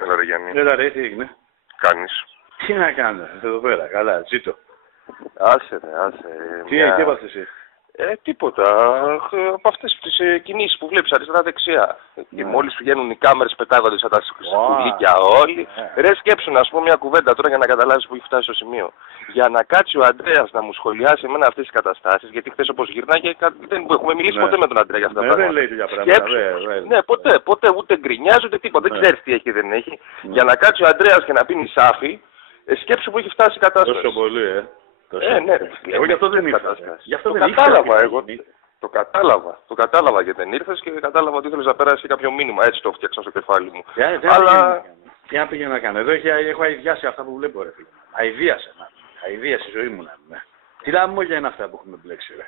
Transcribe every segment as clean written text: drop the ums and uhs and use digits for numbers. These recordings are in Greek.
Έλα ρε Γιάννη. Έλα ρε, τι έγινε. Κάνεις. Τι να κάνω, εδώ πέρα, καλά, ζήτω. Άσε ρε, άσε. Τι έπαθες εσύ. Τίποτα. Από αυτές τις κινήσεις που βλέπεις αριστερά-δεξιά. Και μόλις βγαίνουν οι κάμερες πετάγονται σαν τα σκουλίκια όλοι. Ρε σκέψου να σου πω μια κουβέντα τώρα για να καταλάβεις που έχει φτάσει στο σημείο. Για να κάτσει ο Αντρέας να μου σχολιάσει εμένα αυτές τις καταστάσεις, γιατί χθες όπως γυρνάγε δεν έχουμε μιλήσει ποτέ με τον Αντρέα για αυτά τα πράγματα. Δεν λέει για πράγματα. Ναι, ποτέ ούτε γκρινιάζει ούτε τίποτα. Δεν ξέρεις τι έχει και δεν έχει. Για να κάτσει ο Αντρέας και να πίνει σάφι, σκέψου που έχει φτάσει η κατάσταση. Τόσο πολύ, ναι. Εγώ γι' αυτό δεν ήρθα. Το κατάλαβα εγώ. Το κατάλαβα γιατί δεν ήρθες και κατάλαβα ότι ήθελες να περάσει κάποιο μήνυμα. Έτσι το έφτιαξα στο κεφάλι μου. Αλλά τι να πήγαινα να κάνω. Εδώ έχω αηδιάσει αυτά που βλέπω, ρε φίλε. Αηδίασε η ζωή μου να πούμε. Τι λάμογια είναι αυτά που έχουμε μπλέξει, ρε.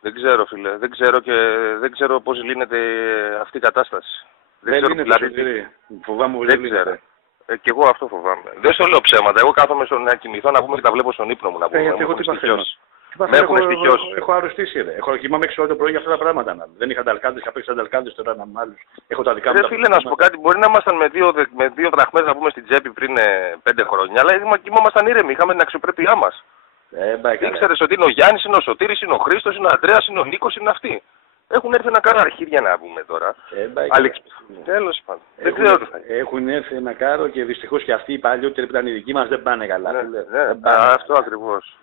Δεν ξέρω, φίλε. Δεν ξέρω πώς λύνεται αυτή η κατάσταση. Δεν λύνεται, δηλαδή. Φοβάμαι ότι δεν λύνεται. Κι εγώ αυτό φοβάμαι. Δεν στο λέω ψέματα. Εγώ κάθομαι να κοιμηθώ να πούμε και τα βλέπω στον ύπνο μου να πούμε. Εγώ τι παθαίνω. Με έχουν στοιχειώσει. Έχω αρρωστήσει, ρε. Έχω κοιμάμαι 6 ώρες το πρωί για αυτά τα πράγματα. Δεν είχα ταλκάδες, είχα παίξει ταλκάδες τώρα να μ' άλλους. Έχω τα δικά μου. Φίλε, να σου πω κάτι. Μπορεί να ήμασταν με δύο δραχμές να πούμε στην τσέπη πριν 5 χρόνια, αλλά κοιμόμασταν ήρεμοι. Είχαμε την αξιοπρέπειά μας. Ήξερες ότι είναι ο Γιάννης, είναι ο Σωτήρης, είναι ο Χρήστος, είναι ο Αντρέας, είναι ο Νίκος, είναι αυτοί. Έχουν έρθει ένα κάρο αρχίδια να πούμε τώρα. Τέλος πάντων. Δεν ξέρω τι θα γίνει. Έχουν έρθει ένα κάρο και δυστυχώς και αυτοί οι παλιότεροι που ήταν οι δικοί μας δεν πάνε καλά. Αυτό ακριβώς.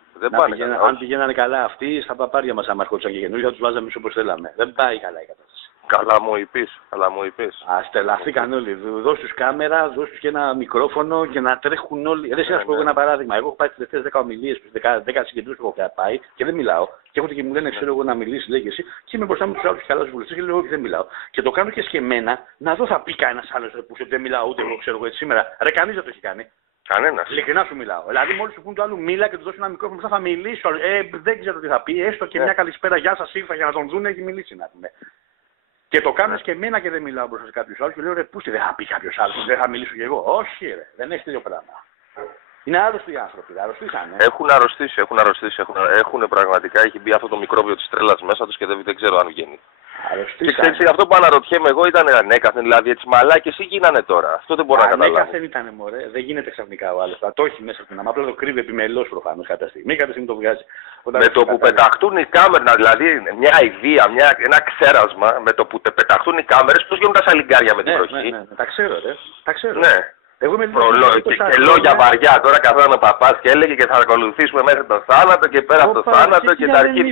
Αν πηγαίνανε καλά αυτοί, στα παπάρια μας άμα ερχόντουσαν και καινούργια, θα τους βάζαμε όπως θέλαμε. Δεν πάει καλά η κατάσταση. Καλά μου είπες. Αστελαθήκαν όλοι. Δώσ' τους κάμερα, δώσ' τους και ένα μικρόφωνο και να τρέχουν όλοι. Δεν να σου πω ένα παράδειγμα. Εγώ έχω πάει τις τελευταίες 10 ομιλίες, 10 συγκεντρώσεις που έχω πάει και δεν μιλάω. Και έχω και μου λένε, ξέρω εγώ να μιλήσει, λέει και εσύ, και είμαι μπροστά με τους άλλους και καλά βουλευτές και λέω ότι δεν μιλάω. Και το κάνω και σκεμμένα να δω θα πει κανένα άλλο που δεν μιλάω ούτε εγώ, ξέρω εγώ έτσι σήμερα. Ρε, κανείς δεν το έχει κάνει. Κανένας. Ειλικρινά σου μιλάω. Δηλαδή, μόλις σου πούν του άλλου μίλα και του δώσει ένα μικρόφωνο, θα μιλήσω. Δεν ξέρω τι θα πει. Έστω και μια καλησπέρα, γεια σας, ήρθα για να τον δουν, έχει μιλήσει να πούμε. Και το κάνω και εμένα και δεν μιλάω μπροστά σε κάποιους άλλους και λέω ρε, πού δεν θα πει κάποιος άλλος, δεν θα μιλήσω κι εγώ. Όχι, ρε, δεν έχει τέτοιο πράγμα. Είναι άρρωστοι οι άνθρωποι, αρρωστήσανε. Έχουν πραγματικά, έχει μπει αυτό το μικρόβιο της τρέλας μέσα τους και δεν ξέρω αν βγαίνει. Αρρωστήσανε. Και ξέρεις, αυτό που αναρωτιέμαι εγώ ήταν ανέκαθεν, δηλαδή έτσι μαλάκες ή γίνανε τώρα. Αυτό δεν μπορώ να καταλάβω. Ανέκαθεν ήτανε μωρέ, δεν γίνεται ξαφνικά ο άλλος. Θα το έχει μέσα στην απλά το κρύβει επιμελώς προφανώς κατά στιγμή. Κάποια στιγμή το βγάζει. Με το που πεταχτούν οι κάμερες, δηλαδή μια ιδέα, ένα ξέρασμα, με το που πεταχτούν οι κάμερες, πώς γίνουν τα σαλιγκάρια με την βροχή. Ναι, τα ξέρω, ρε. Τα ξέρω. Ναι. Εγώ είμαι και λόγια βαριά. Τώρα καθόταν ο παπάς και έλεγε και θα ακολουθήσουμε μέχρι το θάνατο και πέρα από το θάνατο και τα αρχή.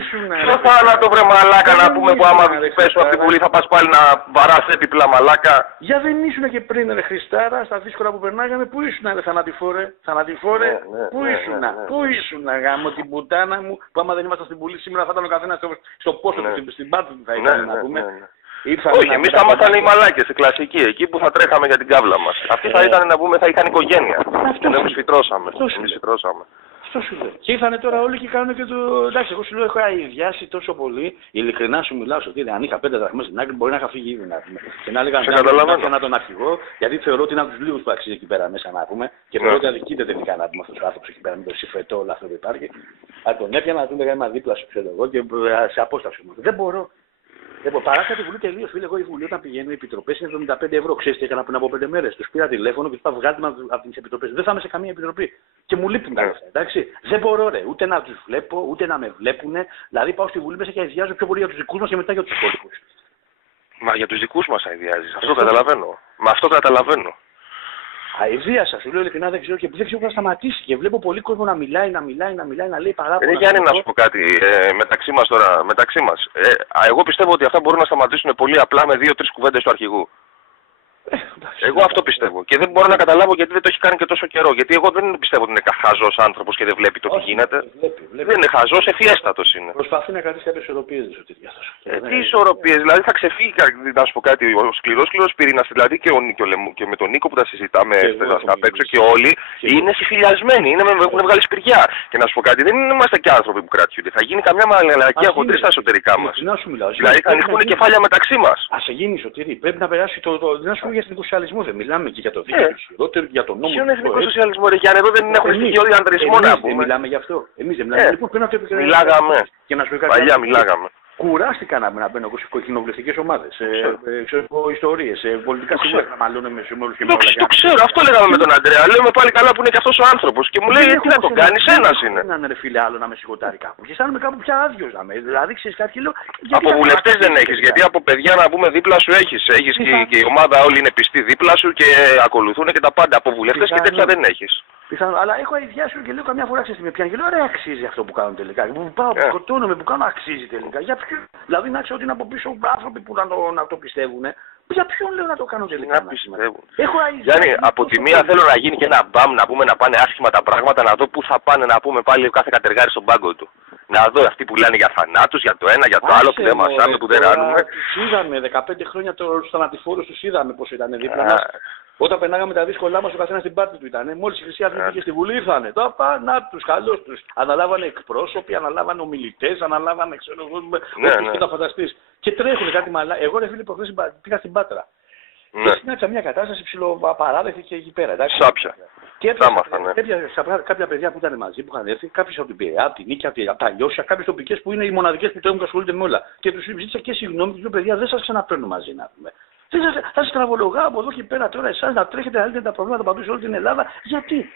Ποιο θάνατο βρε μαλάκα να πούμε που άμα πέσω από την πουλή θα πας πάλι να βαράς έπιπλα μαλάκα. Για δεν ήσουν και πριν ρε Χριστάρα στα δύσκολα που περνάγαμε, πού ήσουν ρε θανατηφόρε, πού ήσουν γάμο την πουτάνα μου που άμα δεν ήμασταν στην πουλή σήμερα θα ήταν ο καθένας στο πόσο του στην πάτη του θα ήταν να πούμε. Όχι, εμείς θα ήμασταν οι μαλάκες, οι κλασικοί, εκεί που θα τρέχαμε για την κάβλα μας. Αυτοί θα ήταν να πούμε, θα είχαν οικογένεια. Και εμείς φυτρώσαμε. Αυτό σου λέω. Και ήρθανε τώρα όλοι και κάνουν και το. Εντάξει, εγώ σου λέω έχω αηδιάσει τόσο πολύ. Ειλικρινά σου μιλάω ότι αν είχα 5 δραχμές στην άκρη μπορεί να είχα φύγει ήδη να πούμε. Και να έλεγα να τον αρχηγό, γιατί θεωρώ ότι είναι από τους λίγους που αξίζει εκεί πέρα μέσα να πούμε. Και θεωρώ ότι αδικείται τελικά να πούμε αυτός ο άνθρωπος εκεί πέρα με το συμφετό όλο αυτό που υπάρχει. Αν τον έπιανα να του λέγα είμαι δίπλα σου, ξέρω εγώ και σε απόσταση μου. Δεν μπορώ. Παράσα τη Βουλή τελείως, φίλε. Εγώ η Βουλή όταν πηγαίνουν οι επιτροπές είναι 75 ευρώ. Ξέρετε τι έκανα πριν από 5 μέρες. Τους πήρα τηλέφωνο και τους είπα βγάλτε από τις επιτροπές. Δεν θα είμαι σε καμία επιτροπή. Και μου λείπουν τα λεφτά. Εντάξει. Δεν μπορώ, ρε, ούτε να τους βλέπω, ούτε να με βλέπουν. Δηλαδή πάω στη Βουλή μέσα και αηδιάζω πιο πολύ για τους δικούς μας και μετά για τους υπόλοιπους. Μα για τους δικούς μας αηδιάζεις. Αυτό καταλαβαίνω. Μα αυτό καταλαβαίνω. Αηδίασα, σου λέω ειλικρινά δεν ξέρω και δεν ξέρω πού θα σταματήσει. Και βλέπω πολύ κόσμο να μιλάει, να λέει παράπονα. Γιάννη, να σου πω κάτι μεταξύ μας τώρα. Εγώ πιστεύω ότι αυτά μπορούν να σταματήσουν πολύ απλά με 2-3 κουβέντες του αρχηγού. Εγώ αυτό πιστεύω. Και δεν μπορώ να καταλάβω γιατί δεν το έχει κάνει και τόσο καιρό. Γιατί εγώ δεν πιστεύω ότι είναι χαζός άνθρωπος και δεν βλέπει το τι γίνεται. Δεν είναι χαζός, ευφιέστατος είναι. Προσπαθεί να κρατήσει κάποιες ισορροπίες. Τι ισορροπίες, δηλαδή θα ξεφύγει, να σου πω κάτι, ο σκληρός πυρήνας, δηλαδή και με τον Νίκο που τα συζητάμε απ' έξω και όλοι, είναι συμφιλιασμένοι, έχουν βγάλει σπηριά. Και να σου πω κάτι, δεν είμαστε και άνθρωποι που κρατιούνται. Θα γίνει καμιά μαλακία χοντρή στα εσωτερικά μας. Δηλαδή θα ανοίχουν κεφάλια μεταξύ μας. Ας γίνει Σωτήρη, πρέπει να περάσει το. Δεν σου για εθνικό σοσιαλισμό, δεν μιλάμε και για το δίκαιο του χειρότερο, για τον νόμο. Ποιον εθνικό σοσιαλισμό, ρε Γιάννη, εδώ δεν έχουν στοιχείο διαντρισμό να πούμε. Μιλάμε γι' αυτό. Εμείς δεν μιλάμε. Λοιπόν, πρέπει να το επικρατήσουμε. Μιλάγαμε. Και να σου παλιά μιλάγαμε. Κουράστηκα να μπαίνω σε κοινοβουλευτικές ομάδες, σε ιστορίες, σε πολιτικά συμβούλια να μαλώνω με συμβούλους και με όλα. Το ξέρω, αυτό λέγαμε με τον Αντρέα. Λέμε πάλι καλά που είναι και αυτός ο άνθρωπος. Και μου λέει τι να το κάνεις, ένας είναι. Δεν είναι ρε φίλε άλλο να με σιγοτάρει κάπου. Και αισθάνομαι κάπου πια άδειος να με. Δηλαδή ξέρεις κάτι λέω. Από βουλευτές δεν έχεις, γιατί από παιδιά να πούμε δίπλα σου έχεις. Έχεις και η ομάδα όλη είναι πιστή δίπλα σου και ακολουθούν και τα πάντα. Από βουλευτές και τέτοια δεν έχεις. Πιθανό, αλλά έχω αειδιάσει και λέω καμιά φορά ξέρεις με πιάνει και λέω ρε αξίζει αυτό που κάνουν τελικά. Που πάω, που σκοτώνομαι, που κάνω αξίζει τελικά. Για ποιο, δηλαδή να ξέρω ότι είναι από πίσω άνθρωποι που να το πιστεύουν. Για ποιον λέω να το κάνω τελικά. Να πιστεύουν. Γιάννη, από τη μία θέλω να γίνει και ένα μπαμ να πούμε να πάνε άσχημα τα πράγματα, να δω πού θα πάνε να πούμε πάλι κάθε κατεργάρι στον πάγκο του. Να δω αυτοί που λένε για θανάτους, για το ένα, για το άλλο που δεν μασάμε, που δεν ράνουμε. Τους είδαμε 15 χρόνια τους θανατηφόρους, τους είδαμε πώς ήταν δίπλα μας. Όταν περνάγαμε τα δύσκολά μας, ο καθένας στην πάρτη του ήταν. Μόλις η Χρυσή Αυγή πήγε στη Βουλή, ήρθανε. Τώρα να τους, καλώς τους. Αναλάβανε εκπρόσωποι, αναλάβανε ομιλητές, αναλάβανε ξέρω εγώ. Ό,τι θα φανταστείς. Και τρέχουν κάτι μαλά. Εγώ ρε φίλε προχθές πήγα στην Πάτρα. Και συνάντησα μια κατάσταση ψιλοπαράδεκτη και εκεί πέρα. Σάπια. Και κάποια παιδιά που ήταν μαζί, που είχαν έρθει, κάποιοι από την Πειραιά, από την Νίκη, από τα Λιώσια, κάποιες τοπικές που είναι οι μοναδικές που τρέχουν και ασχολούνται με όλα. Και τους ζήτησα και συγγνώμη, τους λέω παιδιά, δεν σας ξαναπαίρνω μαζί να πούμε. Θα σας τραβολογάω από εδώ και πέρα τώρα εσάς να τρέχετε να λύετε τα προβλήματα παντού σε όλη την Ελλάδα. Γιατί?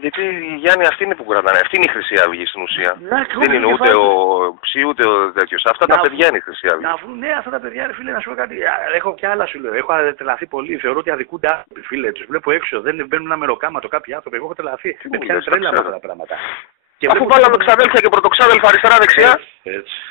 Γιατί Γιάννη αυτή είναι που κρατάνε. Αυτή είναι η Χρυσή Αυγή στην ουσία. Δεν είναι ούτε ο Ψή ούτε ο τέτοιος. Αυτά τα παιδιά είναι η Χρυσή Αυγή. Να βρουν, ναι, αυτά τα παιδιά, ρε φίλε, να σου πω κάτι. Έχω και άλλα σου λέω. Έχω τρελαθεί πολύ. Θεωρώ ότι αδικούνται άνθρωποι, φίλε. Τους βλέπω έξω. Δεν μπαίνουν ένα μεροκάματο κάποιοι άνθρωποι. Εγώ έχω τρελαθεί. Με πιάνει τρέλα με αυτά τα πράγματα. Αφού βάλαμε ξαδέλφια και πρωτοξάδελφα αριστερά-δεξιά.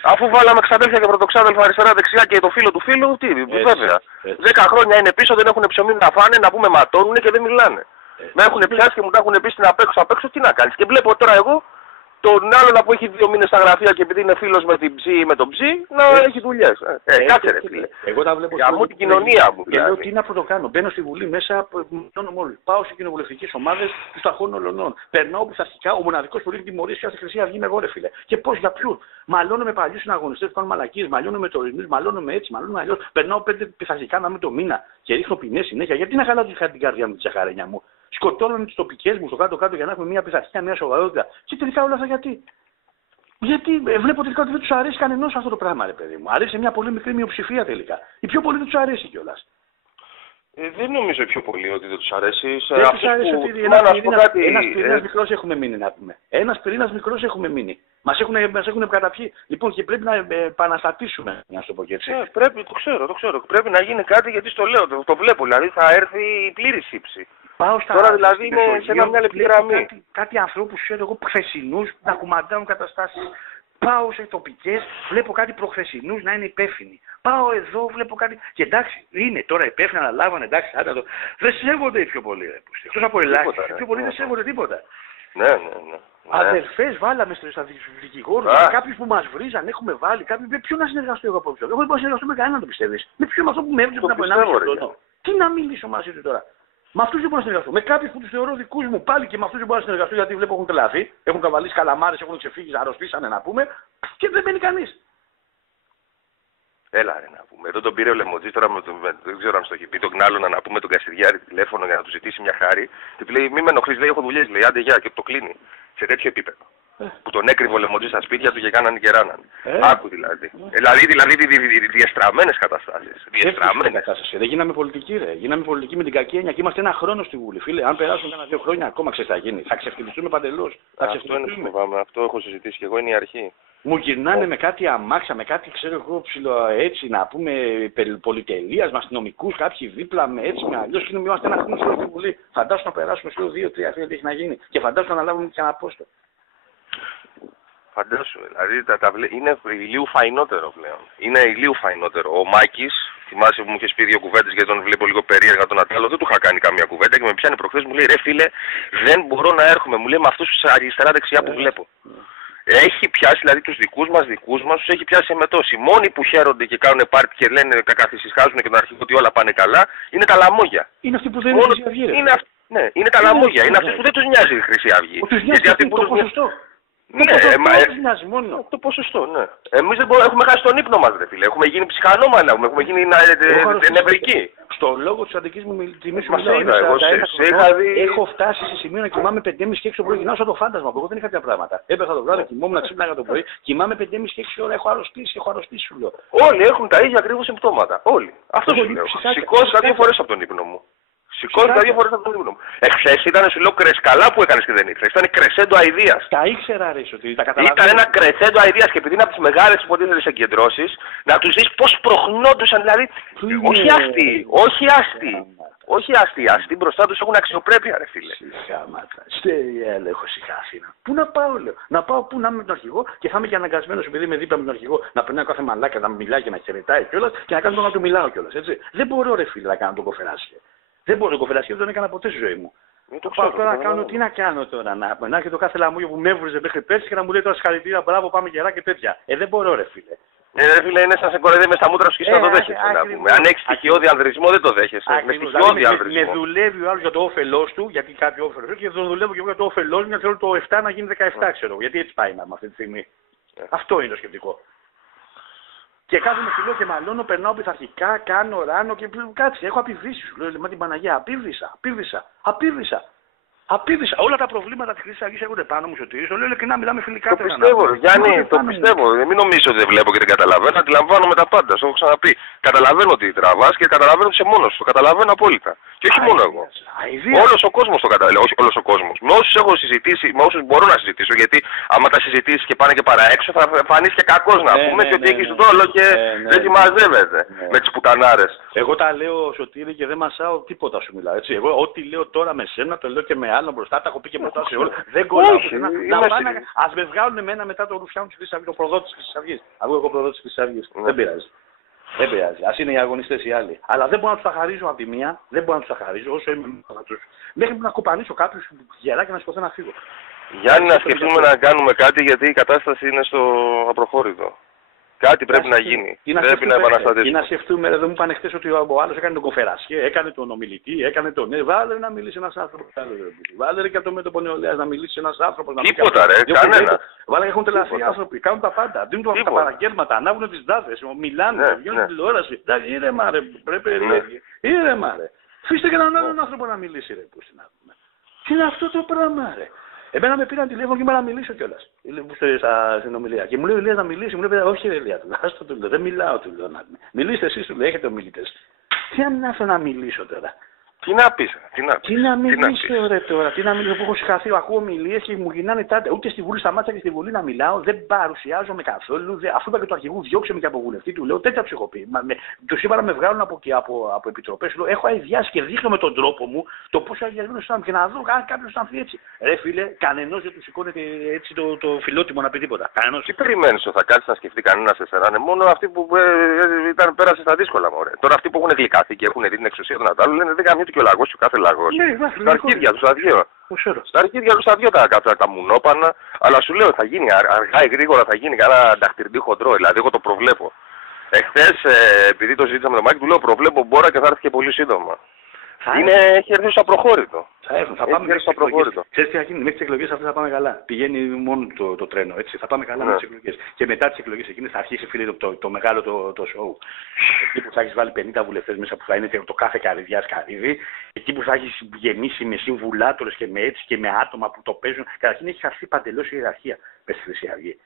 Αφού βάλαμε ξαδέλφια και πρωτοξάδελφα αριστερά-δεξιά και το φίλο του φίλου, τι, βέβαια. 10 χρόνια είναι πίσω, δεν έχουν ψωμί να φάνε, να πούμε ματώνουν και δεν μιλάνε. Με έχουν πιάσει και μου τα έχουν πει στην απ' έξω, τι να κάνεις. Και βλέπω τώρα εγώ τον άλλον που έχει 2 μήνες στα γραφεία και επειδή είναι φίλος με την Ψή ή με τον Ψή, να έχει δουλειές. Κάτσε ρε φίλε. Εγώ τα βλέπω για μου την κοινωνία μου. Και λέω τι να πρωτοκάνω. Μπαίνω στη Βουλή μέσα, πάω σε κοινοβουλευτικές ομάδες, τους ταχώνω ολονών. Περνάω πειθαρχικά, ο μοναδικός που ρίχνει τιμωρίες και στη Χρυσή Αυγή είμαι εγώ ρε φίλε. Και πώς, για ποιους. Μαλώνω με παλιούς συναγωνιστές που κάνουν μαλακίες, μαλώνω με τωρινούς, μαλώνω με έτσι, μαλώνω με αλλιώς. Περνάω 5 πειθαρχικά να μην το μήνα και ρίχνω ποινές συνέχεια. Γιατί να χαλάω την καρδιά μου τη τσαχαρένια μου. Σκοτώνουν τις τοπικές μου στο κάτω-κάτω για να έχουμε μια πειθαρχία, μια σοβαρότητα. Και τελικά όλα αυτά γιατί. Γιατί βλέπω τελικά ότι δεν τους αρέσει κανενός αυτό το πράγμα, ρε παιδί μου. Αρέσει σε μια πολύ μικρή μειοψηφία τελικά. Οι πιο πολλοί δεν τους αρέσει κιόλας. Δεν νομίζω πιο πολύ ότι δεν τους αρέσει. Δεν τους αρέσει ότι ένας πυρήνας μικρός έχουμε μείνει, να πούμε. Ένας πυρήνας μικρός έχουμε μείνει. Μας έχουν καταπιεί. Λοιπόν, και πρέπει να επαναστατήσουμε, να σου το πω και έτσι. Πρέπει, το ξέρω. Πρέπει να γίνει κάτι γιατί στο λέω, το βλέπω. Δηλαδή θα έρθει η πλήρη σύψη. Τώρα δηλαδή είναι σε μια λεπτή γραμμή. Κάτι ανθρώπους, ξέρω εγώ, χθεσινούς να κουμαντάνουν καταστάσεις. Πάω σε τοπικές, βλέπω κάτι προχθεσινούς να είναι υπεύθυνοι. Πάω εδώ, βλέπω κάτι. Και εντάξει, είναι τώρα υπεύθυνοι, αναλάβανε, εντάξει, άντα. Δεν σέβονται οι πιο πολλοί. Εκτός από ελάχιστοι, οι πιο πολλοί δεν σέβονται τίποτα. Ναι. Αδερφές βάλαμε στα δικηγόρους, κάποιους που μας βρίζαν, έχουμε βάλει. Με ποιον να συνεργαστώ εγώ απόψε. Εγώ δεν μπορώ να συνεργαστώ με κανέναν, το πιστεύεις. Με ποιον αυτό που με έβριζε πριν από 1,5 χρόνο. Τι να μιλήσω μαζί του τώρα. Με αυτούς δεν μπορώ να συνεργαστώ. Με κάποιους που τους θεωρώ δικούς μου πάλι και με αυτούς δεν μπορώ να συνεργαστώ γιατί βλέπω έχουν τρελαθεί, έχουν καβαλήσει καλαμάρες, έχουν ξεφύγει, αρρωστήσανε να πούμε και δεν μπαίνει κανείς. Έλα ρε να πούμε. Εδώ τον πήρε ο Λεμοντζής τώρα, δεν ξέρω αν στο έχει πει τον άλλον να πούμε τον Κασιδιάρη τηλέφωνο για να του ζητήσει μια χάρη. Και του λέει: μη με ενοχλείς, λέει: έχω δουλειές, λέει: άντε γεια, και το κλείνει. Σε τέτοιο επίπεδο. Που τον έκρυβε ο Λεμοντζής στα σπίτια του και κάνανε και ράνανε. Άκου δηλαδή. Δηλαδή διεστραμμένες καταστάσεις. Διεστραμμένες. Δεν γίναμε πολιτικοί, ρε. Γίναμε πολιτικοί με την κακή έννοια και είμαστε 1 χρόνο στη Βουλή. Φίλε, αν περάσουν 1-2 χρόνια ακόμα ξέρεις τι θα γίνει. Θα ξεφτυλιστούμε παντελώς. Αυτό είναι που φοβάμαι. Αυτό έχω συζητήσει και εγώ, είναι η αρχή. Μου γυρνάνε με κάτι αμάξα, με κάτι ξέρω εγώ ψηλό έτσι να πούμε πολυτελείας, με αστυνομικούς, κάποιοι δίπλα με έτσι με αλλιώς. Και είμαστε 1 χρόνο στη Βουλή. Φαντάσου να περάσουμε στο 2-3 χρόνια τι έχει να γίνει. Και φαντάσου να αναλάβουμε και ένα πόστο. Φαντάσου, δηλαδή είναι ηλίου φαϊνότερο πλέον. Είναι ηλίου φαϊνότερο. Ο Μάκης, θυμάσαι που μου είχε πει 2 κουβέντες γιατί τον βλέπω λίγο περίεργα τον Ατάλο, δεν του είχα κάνει καμία κουβέντα και με πιάνει προχθές, μου λέει: ρε φίλε, δεν μπορώ να έρχομαι. Μου λέει με αυτούς τους αριστερά-δεξιά που βλέπω. Έχει πιάσει δηλαδή τους δικούς μας, τους έχει πιάσει εμετός. Οι μόνοι που χαίρονται και κάνουν πάρτι και λένε καθησυχάζουν και τον αρχηγό ότι όλα πάνε καλά είναι τα λαμόγια. Είναι αυτοί που δεν είναι Χρυσή Αυγή. Ναι, είναι τα λαμόγια. Είναι αυτοί που δεν τους νοιάζει η Χρυσή Αυγή. Γιατί αυτοί που το ποσοστό. μοιάζει μόνο. Το ποσοστό, ναι. Εμείς δεν έχουμε χάσει τον ύπνο μας, ρε φίλε. Έχουμε γίνει ψυχανόμανα, έχουμε γίνει νευρικοί. Στο λόγο της αντικής μου τιμής σου έχω φτάσει σε σημείο να κοιμάμαι 5,5 και 6 το πρωί. Γινάω σαν το φάντασμα που εγώ δεν είχα τέτοια πράγματα. Έπαιζα το βράδυ, κοιμόμουν, ξύπναγα το πρωί, κοιμάμαι 5,5 και 6 ώρα. Έχω αρρωστήσει σου λέω. Όλοι έχουν τα ίδια ακριβώς συμπτώματα. Όλοι. Αυτό σου λέω. Σηκώθηκα 2 φορές από τον ύπνο μου. Σηκώθηκα 2 φορές από τον ύπνο μου. Εχθές ήταν, σου λέω, κρεσκαλά που έκανες και δεν ήρθες. Ήταν κρεσέντο αηδίας. Τα ήξερα, ρε, ότι τα καταλαβαίνω. Ήταν ένα κρεσέντο αηδίας και επειδή είναι από τις μεγάλες υποτίθετες εγκεντρώσεις, να τους δεις πώς προχνόντουσαν, δηλαδή. Όχι αστεί, όχι αστεί. Όχι αστεί μπροστά τους έχουν αξιοπρέπεια, ρε φίλε. Συχάματα. Έχω συχάσει. Πού να πάω, λέω. Να πάω πού να είμαι με τον αρχηγό και θα είμαι και αναγκασμένος, επειδή είμαι δίπλα με τον αρχηγό, να περνάω κάθε μαλάκα, να μιλάει και να χαιρετάει κιόλας και να κάνω να του μιλάω κιόλας. Δεν μπορώ, ρε φίλε, να κάνω τον κοφεράσιο. Δεν μπορώ, τον κοφεράσιο δεν τον έκανα ποτέ στη ζωή μου. Πάω τώρα να κάνω, τι να κάνω τώρα, να έρχεται το κάθε λαμούγιο που με έβριζε μέχρι πέρσι και να μου λέει τώρα συγχαρητήρια, μπράβο, πάμε γερά και τέτοια. Δεν μπορώ, ρε φίλε. Ρε φίλε, είναι σαν σε κοροϊδεύει με στα μούτρα σου και να το δέχεσαι. Αν έχει στοιχειώδη ανδρισμό, δεν το δέχεσαι. Με στοιχειώδη ανδρισμό. Με δουλεύει ο άλλο για το όφελό του, γιατί κάποιο όφελο και τον δουλεύω και εγώ για το όφελό του, να θέλω το 7 να γίνει 17, ξέρω. Γιατί έτσι πάει με αυτή τη στιγμή. Αυτό είναι το σκεπτικό. Και κάθομαι φιλό και μαλώνω, περνάω πειθαρχικά, κάνω ράνω και κάτσε. Έχω απειβήσει, σου λέω, με την Παναγία. Απίβησα. Όλα τα προβλήματα τη Χρυσής Αυγής έρχονται πάνω μου, Σωτήρη. Το λέω ειλικρινά, μιλάμε φιλικά. Το πιστεύω, Γιάννη, το πιστεύω. Μην νομίζω ότι δεν βλέπω και δεν καταλαβαίνω. Αντιλαμβάνομαι τα πάντα. Το έχω ξαναπεί. Καταλαβαίνω ότι τραβάς και καταλαβαίνω ότι είσαι μόνος σου. Το καταλαβαίνω απόλυτα. Και όχι μόνο εγώ. Όλος ο κόσμος το καταλαβαίνει. Όχι όλος ο κόσμος. Με όσους έχω συζητήσει, με όσους μπορώ να συζητήσω. Γιατί άμα τα συζητήσει και πάνε και παραέξω, θα φανείς και κακός να πούμε και ότι έχεις δόλο και δεν τη μαζεύεται με τις πουτανάρες. Εγώ τα λέω, Σωτήρη, και δεν μασάω τίποτα σου μιλάω. Εγώ ό,τι λέω τώρα με σένα το λέω και με άλλον μπροστά, τα έχω πει και μπροστά σε όλους. Δεν κολλάω πουθενά. Ας με βγάλουν εμένα μετά το ρουφιάνο της Χρυσής Αυγής, το προδότη της Χρυσής Αυγής. Εγώ προδότη της Χρυσής Αυγής. Δεν πειράζει. Δεν πειράζει. Ας είναι οι αγωνιστές οι άλλοι. Αλλά δεν μπορώ να τους τα χαρίζω από τη μία, δεν μπορώ να τους τα χαρίζω όσο είμαι με τους. Μέχρι να κοπανίσω κάποιους γερά και να σηκωθώ να φύγω. Γιάννη, να σκεφτούμε να κάνουμε κάτι γιατί η κατάσταση είναι στο απροχώρητο. Κάτι πρέπει να γίνει. Πρέπει να επαναστατήσουμε. Ή να σκεφτούμε, δεν μου είπαν χτες ότι ο άλλος έκανε τον κοφεράσιο, έκανε τον ομιλητή, έκανε τον. Βάλε να μιλήσει ένας άνθρωπος. Βάλε και το μέτωπο νεολαίας να μιλήσει ένας άνθρωπος. Τίποτα, ρε, κανένα. Βάλε έχουν τρελαθεί άνθρωποι, κάνουν τα πάντα. Δίνουν τα παραγγέλματα, ανάβουν τις δάδες, μιλάνε, βγαίνουν τηλεόραση. Ήρεμα, ρε, πρέπει. Ήρεμα, ρε. Φύστε και έναν άλλον άνθρωπο να μιλήσει, ρε. Τι είναι αυτό το πράγμα, ρε. Εμένα με πήραν τηλέφωνο και είπα να μιλήσω κιόλας στα συνομιλία. Και μου λέει ο Ηλίας να μιλήσει. Μου λέει όχι, ρε Ηλία, άστο του λέω. Δεν μιλάω, του λέω. Μιλήστε εσείς, του λέω. Έχετε ομιλητές. Τι να έρθω να μιλήσω τώρα. Τι να πεις, τι να μιλήσω, ρε τώρα. Τι να μιλήσω που έχω συγχαθεί. Ακούω ομιλίες και μου γυρνάνε τάντα. Ούτε στη Βουλή σταμάτησα και στη Βουλή να μιλάω. Δεν παρουσιάζομαι καθόλου. Αφού είπα και του αρχηγού, διώξε με και από βουλευτή, του λέω τέτοια του έχω πει. Του είπα να με βγάλουν από επιτροπές. Έχω αηδιάσει και δείχνω με τον τρόπο μου το πόσο αγιασμένο αισθάνομαι και να δω αν κάποιο αισθανθεί έτσι. Ρε φίλε, κανενός δεν του σηκώνεται έτσι το φιλότιμο να πει τίποτα. Κανενός. Τι περιμένεις ότι θα κάτσει να σκεφτεί κανένα σε σένα. Μόνο αυτοί που πέρασε στα δύσκολα, μωρέ. Τώρα αυτοί που έχουν γλυκαθεί και έχουν δει την εξουσία των Ατάλων λένε δεν καμιούται και ο λαγός του κάθε λαγός. Στα αρχίδια τους τα δυο. Στα αρχίδια τους τα δυο τα μουνόπανα. Αλλά σου λέω θα γίνει αργά ή γρήγορα θα γίνει κανένα νταχτυρντή χοντρό. Δηλαδή εγώ το προβλέπω. Εχθές επειδή το συζήτησα με τον Μάκη του λέω προβλέπω μπόρα και θα έρθει και πολύ σύντομα. Έχει έρθει στο απροχώρητο. Θα πάμε στο απροχώρητο. Ξέρεις τι θα γίνει, μέχρι τις εκλογές αυτές θα πάμε καλά. Πηγαίνει μόνο το τρένο, έτσι. Θα πάμε καλά με τις εκλογές. Και μετά τις εκλογές εκείνες θα αρχίσει, φίλε, το μεγάλο το show. Εκεί που θα έχεις βάλει 50 βουλευτές μέσα που θα είναι το κάθε καρυδιάς καρύδι. Εκεί που θα έχεις γεμίσει με συμβουλάτορες και με έτσι και με άτομα που το παίζουν. Καταρχήν έχει χαθεί παντελώς η ιεραρχία με στη Χρυσή Αυγή.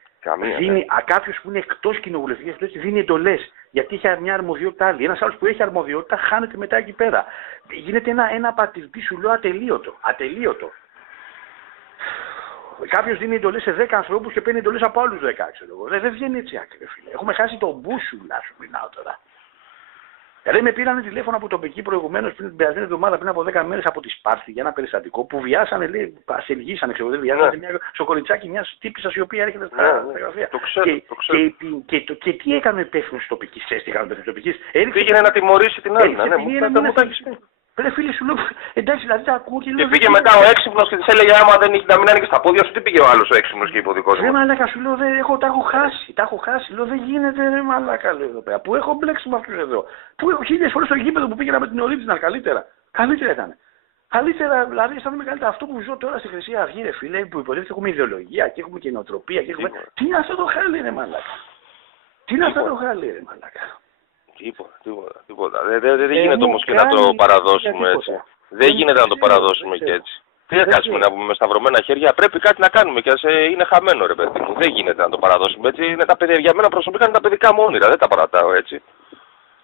Κάποιος που είναι εκτός κοινοβουλευτικής θέσης δίνει εντολές. Γιατί έχει μια αρμοδιότητα άλλη. Ένας άλλος που έχει αρμοδιότητα χάνεται μετά εκεί πέρα. Γίνεται ένα πατηρτή, σου λέω, ατελείωτο. Κάποιος δίνει εντολές σε 10 ανθρώπους και παίρνει εντολές από άλλους 10, ξέρω εγώ. Δεν βγαίνει έτσι άκρη, φίλε. Έχουμε χάσει τον μπούσουλα, σου μιλάω τώρα. Δηλαδή με πήραν τηλέφωνο από τοπική προηγουμένως την περασμένη εβδομάδα πριν από 10 μέρες από τη Σπάρτη για ένα περιστατικό που βιάσανε, λέει, ασελγίσανε, ξέρω, δεν βιάσανε στο κοριτσάκι μιας τύπισσας η οποία έρχεται στα γραφεία. Το ξέρω. Και τι έκανε ο υπεύθυνος τοπικής, τι έκανε ο τοπικής. Πήγαινε να τιμωρήσει την άλλη. Ρε φίλε σου λέω, εντάξει, δηλαδή τα ακούω και λέω. Και πήγε μετά ο έξυπνος και της έλεγε άμα δεν να μην άνοιγε στα πόδια σου, τι πήγε ο άλλος ο έξυπνος και είπε ο δικός μου. Ρε μαλάκα σου λέω, τα έχω χάσει. Λέω δεν γίνεται, ρε μαλάκα, λέω εδώ πέρα. Που έχω μπλέξει με αυτούς εδώ. Που έχω 1000 φορές στο γήπεδο που πήγαινα με την Ολύμπη καλύτερα. Καλύτερα ήταν. Καλύτερα, δηλαδή αισθάνομαι καλύτερα αυτό που ζω τώρα στη Χρυσή Αυγή, ρε φίλε, που υποτίθεται έχουμε ιδεολογία και έχουμε και νοοτροπία και έχουμε. Τι είναι αυτό το χάλι, ρε μαλάκα. Τι είναι αυτό το χάλι, ρε μαλάκα. Τίποτα. Δεν γίνεται όμως και να το παραδώσουμε έτσι. Δεν γίνεται να το παραδώσουμε και έτσι. Τι θα κάτσουμε να πούμε με σταυρωμένα χέρια, πρέπει κάτι να κάνουμε και ας είναι χαμένο, ρε παιδί μου. Δεν γίνεται να το παραδώσουμε έτσι. Είναι τα παιδιά, για μένα προσωπικά είναι τα παιδικά μου όνειρα, δεν τα παρατάω έτσι.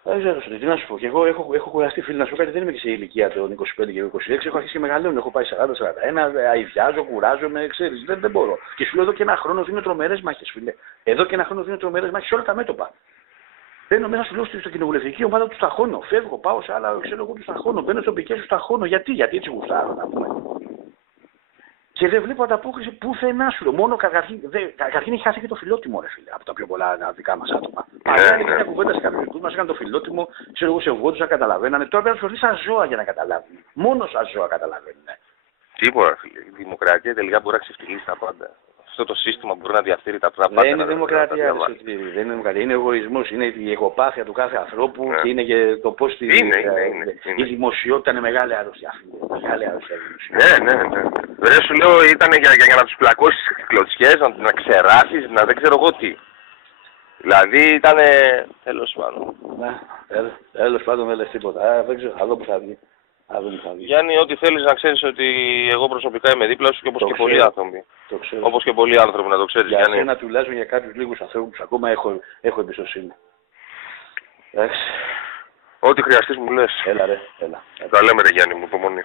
Δεν ξέρω, τι να σου πω. Και εγώ έχω κουραστεί, φίλοι, να σου πω κάτι. Δεν είμαι και σε ηλικία των 25 και 26. Έχω αρχίσει και μεγαλώνω. Έχω πάει 40-41. Αηδιάζω, κουράζομαι, ξέρεις. Δεν μπορώ. Και σου λέω εδώ και ένα χρόνο δίνω τρομερές μάχες, φίλε. Εδώ και ένα χρόνο δίνω τρομερές μάχες σε όλα τα μέτωπα. Μπαίνω μέσα, σου λέω στην κοινοβουλευτική ομάδα του σταχώνω. Φεύγω, πάω σε άλλα, ξέρω εγώ, του σταχώνω. Μπαίνω στο πικέ του σταχώνω. Γιατί έτσι γουστάρω να πούμε. Και δεν βλέπω ανταπόκριση πουθενά σου. Μόνο καταρχήν έχει χάσει και το φιλότιμο, ρε φίλε, από τα πιο πολλά δικά μα άτομα. Παλιά έγινε μια κουβέντα σε κάποιου δικού μα, έκανε το φιλότιμο, ξέρω εγώ, σε βόντουσαν, καταλαβαίνανε. Τώρα πρέπει να του σαν ζώα για να καταλάβουν. Μόνο σαν ζώα καταλαβαίνουν. Τίποτα, φίλε. Η δημοκρατία τελικά μπορεί να ξεφτυλίσει τα πάντα. Αυτό το σύστημα μπορεί να διαφθείρει τα πράγματα. Δεν είναι δημοκρατία, δεν είναι δημοκρατία. Είναι εγωισμός, είναι η εγωπάθεια του κάθε ανθρώπου και είναι και το πώς η δημοσιότητα είναι μεγάλη αρρώστια. Μεγάλη αρρώστια. Ναι. Δεν σου λέω ήταν για να τους πλακώσεις τις κλωτσιές, να ξεράσεις, να δεν ξέρω εγώ τι. Δηλαδή ήταν τέλος πάντων. Τέλος πάντων δεν λες τίποτα. Δεν ξέρω, θα δω που θα βγει. Γιάννη, ό,τι θέλεις να ξέρεις ότι εγώ προσωπικά είμαι δίπλα σου και όπως και πολλοί άνθρωποι. Όπως και πολλοί άνθρωποι, να το ξέρεις, για Γιάννη. Για σένα τουλάχιστον για κάποιους λίγους ανθρώπους ακόμα έχω εμπιστοσύνη. Εντάξει. Ό,τι χρειαστείς μου λες. Έλα ρε, έλα. Τα λέμε ρε Γιάννη μου, υπομονή.